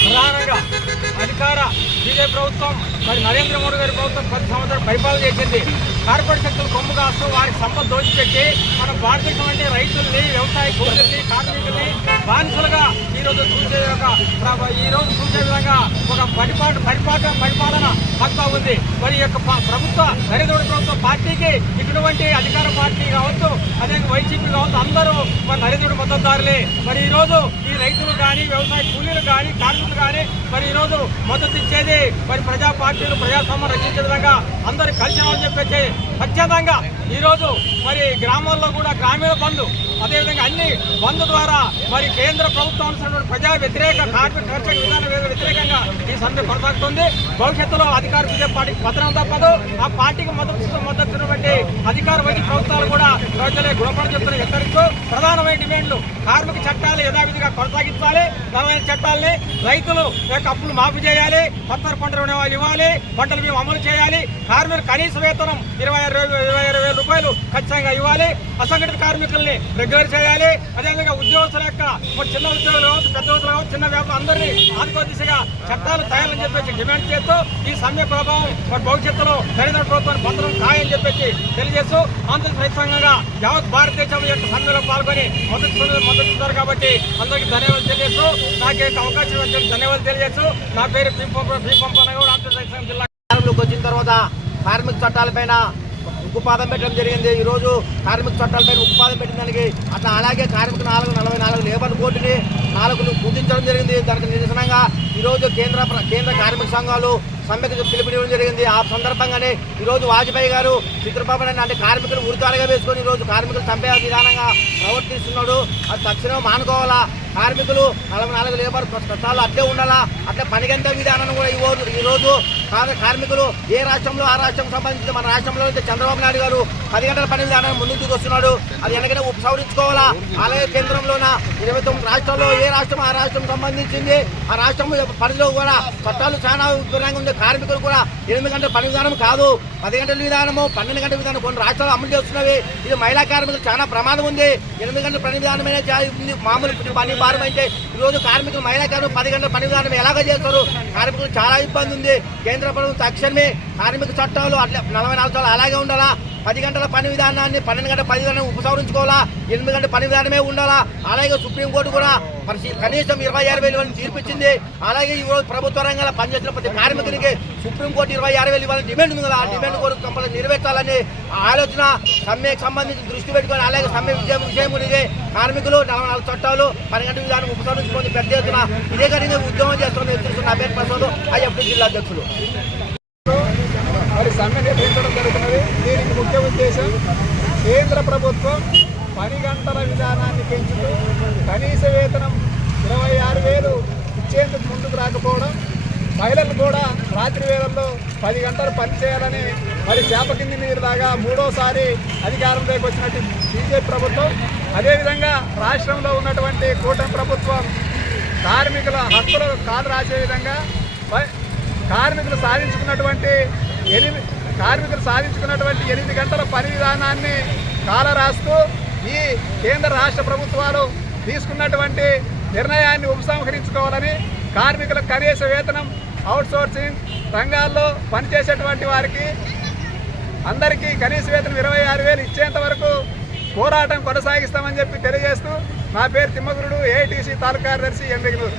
ప్రధానంగా అధికార బీజేపీ ప్రభుత్వం మరి నరేంద్ర మోడీ గారి ప్రభుత్వం 10 సంవత్సరాలు పరిపాలన చేసింది. కార్పొరేట్ శక్తులు కొమ్ము కాస్తూ వారికి సంపద దోచిపెట్టి మన భారతదేశం అంటే రైతుల్ని, వ్యవసాయ కూలీల్ని, కార్మికుల్ని బానిసలుగా ఈరోజు చూసే విధంగా ఒక పరిపాలన హక్కు ఉంది. మరి ఈ యొక్క ప్రభుత్వ నరేంద్ర మోడీ ప్రభుత్వ పార్టీకి ఇటువంటి అధికార పార్టీ కావచ్చు, అదే వైసీపీ కావచ్చు, అందరూ మరి నరేంద్ర మోడీ మద్దతుదారులే. మరి ఈరోజు ఈ రైతులు కానీ, వ్యవసాయ కూలీలు కానీ, కార్మికులు కానీ మరి ఈరోజు మద్దతు ఇచ్చేది మరి ప్రజా పార్టీలు ప్రజాస్వామ్యం రక్షించే విధంగా అందరూ కలిసి చెప్పేసి ఖచ్చితంగా ఈరోజు మరి గ్రామాల్లో కూడా గ్రామీణ బంధు, అదేవిధంగా అన్ని బంధు ద్వారా మరి కేంద్ర ప్రభుత్వం అనుసరించిన ప్రజా వ్యతిరేక కార్మిక కర్షక విధానం వ్యతిరేకంగా ఈ సమ్మె కొనసాగుతుంది. భవిష్యత్తులో అధికార బీజేపీ పార్టీకి పతనం తప్పదు. ఆ పార్టీకి మద్దతున్నటువంటి అధికార వైద్య ప్రభుత్వాలు కూడా ప్రజలే గుణపడి చెప్తున్న హెచ్చరిస్తూ ప్రధానమైన డిమాండ్లు కార్మిక చట్టాలు యథావిధిగా కొనసాగించాలి, నలభై చట్టాలని రైతులు యొక్క అప్పులు మాఫీ చేయాలి, పత్తర పంట రుణాలు ఇవ్వాలి, పంటలు మేము అమలు చేయాలి, కార్మికులు కనీస వేతనం 26,000 రూపాయలు ఖచ్చితంగా ఇవ్వాలి, అసంఘటిత కార్మికుల్ని రెగ్యులర్ చేయాలి, అదేవిధంగా ఉద్యోగస్తుల యొక్క చిన్న ఉద్యోగులు కావచ్చు, పెద్ద ఉద్యోగులు కావచ్చు, చిన్న వ్యాపారం అందరినీ ఆదుకో దిశగా చట్టాలు తయారని చెప్పేసి డిమాండ్ చేస్తూ ఈ సమ్మె ప్రభావం మరి భవిష్యత్తులో నరేంద్ర ప్రభుత్వాన్ని పొందడం ఖాయని చెప్పేసి తెలియజేస్తూ ఆంధ్రప్రదేశ్ సంఘంగా యావత్ భారతదేశం యొక్క సమ్మెలో పాల్గొని మద్దతున్నారు కాబట్టి అందరికీ ధన్యవాదాలు తెలియజేస్తూ నాకు అవకాశం ఇచ్చిన ధన్యవాదాలు తెలియజేస్తూ నా పేరు పంపనగౌడ్ ఆంధ్రప్రదేశ్ జిల్లా వచ్చిన తర్వాత కార్మిక చట్టాలపైన ఉక్కుపాదం పెట్టడం జరిగింది. ఈరోజు కార్మిక చట్టాలపైన ఉక్కుపాదం పెట్టిన దానికి అట్లా అలాగే కార్మిక 44 లేబర్ కోర్టుని 4 కుదించడం జరిగింది. దానికి నిరసనంగా ఈరోజు కేంద్ర కార్మిక సంఘాలు సమ్మెకు పిలుపునివ్వడం జరిగింది. ఆ సందర్భంగానే ఈరోజు వాజ్పేయి గారు చిత్రబాబు అంటే కార్మికులు ఉరితాడుగా వేసుకొని ఈరోజు కార్మికులు చంపే విధానంగా ప్రవర్తిస్తున్నాడు. అది తక్షణం మానుకోవాలా. కార్మికులు 44 లేబర్ చట్టాలు అట్లే ఉండాలా, అట్లే పనిగంట విధానాన్ని కూడా ఈరోజు కార్మికులు ఏ రాష్ట్రంలో ఆ రాష్ట్రం సంబంధించి మన రాష్ట్రంలో అయితే చంద్రబాబు నాయుడు గారు 10 గంటల పని విధానాన్ని ముందుకు తీసుకొస్తున్నాడు. అది వెనకనే ఉపసంహరించుకోవాలా. అలాగే కేంద్రంలోన 29 రాష్ట్రాల్లో ఏ రాష్ట్రం ఆ రాష్ట్రం సంబంధించింది ఆ రాష్ట్రం పరిధిలో కూడా చట్టాలు చాలా వివరంగా ఉంది. కార్మికులు కూడా 8 గంటల పని విధానం కాదు, 10 గంటల విధానము, 12 గంటల విధానం కొన్ని రాష్ట్రాలు అమలు చేస్తున్నవి. ఇది మహిళా కార్మికులు చాలా ప్రమాదం ఉంది. 8 గంటల పని విధానమైనా మామూలు పని భారం అయితే ఈరోజు కార్మికులు మహిళా కార్మికులు 10 గంటల పని విధానం ఎలాగ చేస్తారు? కార్మికులు చాలా ఇబ్బంది ఉంది. కేంద్ర ప్రభుత్వం తక్షణమే కార్మిక చట్టాలు అట్లా 44 చట్టాలు అలాగే ఉండాలా. 10 గంటల పని విధానాన్ని 12 గంటల పని విధానం ఉపసంహరించుకోవాలా. 8 గంటల పని విధానమే ఉండాలా. అలాగే సుప్రీంకోర్టు కూడా కనీసం 26,000 తీర్పిచ్చింది. అలాగే ఈరోజు ప్రభుత్వ రంగంలో పనిచేసిన ప్రతి కార్మికునికి సుప్రీంకోర్టు 26,000 ఇవ్వాలని డిమాండ్ ఉంది కదా. ఆ డిమాండ్ కూడా కంపల్సరీ నెరవేర్చాలని ఆలోచన సమ్మెకు సంబంధించి దృష్టి పెట్టుకొని అలాగే సమ్మె విషయం గురించి కార్మికులు 44 చట్టాలు 10 గంటల విధానం ఉపసంహరించుకొని పెద్ద ఎత్తున ఇదే కానీ ఉద్యమం చేస్తున్న నా పేరు ప్రసాద్, ఐఎఫ్టీ జిల్లా అధ్యక్షులు. మరి సమ్మె నిర్వహించడం జరుగుతున్నది. దీనికి ముఖ్య ఉద్దేశం కేంద్ర ప్రభుత్వం 10 గంటల విధానాన్ని పెంచుతూ కనీస వేతనం 26,000 ఇచ్చేందుకు ముందుకు రాకపోవడం, మహిళలు కూడా రాత్రి వేళల్లో 10 గంటలు పనిచేయాలని మరి చేప కింది నీరులాగా 3వసారి అధికారంలోకి వచ్చినట్టు బీజేపీ ప్రభుత్వం, అదేవిధంగా రాష్ట్రంలో ఉన్నటువంటి కూటమి ప్రభుత్వం కార్మికుల హక్కులు కాలు రాసే విధంగా కార్మికులు సాధించుకున్నటువంటి 8 గంటల పని విధానాన్ని కాలరాస్తూ ఈ కేంద్ర రాష్ట్ర ప్రభుత్వాలు తీసుకున్నటువంటి నిర్ణయాన్ని ఉపసంహరించుకోవాలని, కార్మికుల కనీస వేతనం అవుట్సోర్సింగ్ రంగాల్లో పనిచేసేటువంటి వారికి అందరికీ కనీస వేతనం 26,000 ఇచ్చేంత వరకు పోరాటం కొనసాగిస్తామని చెప్పి తెలియజేస్తూ నా పేరు తిమ్మగురుడు, ఏఐటీసీ తాలూకా కార్యదర్శి, ఎంబెగనూరు.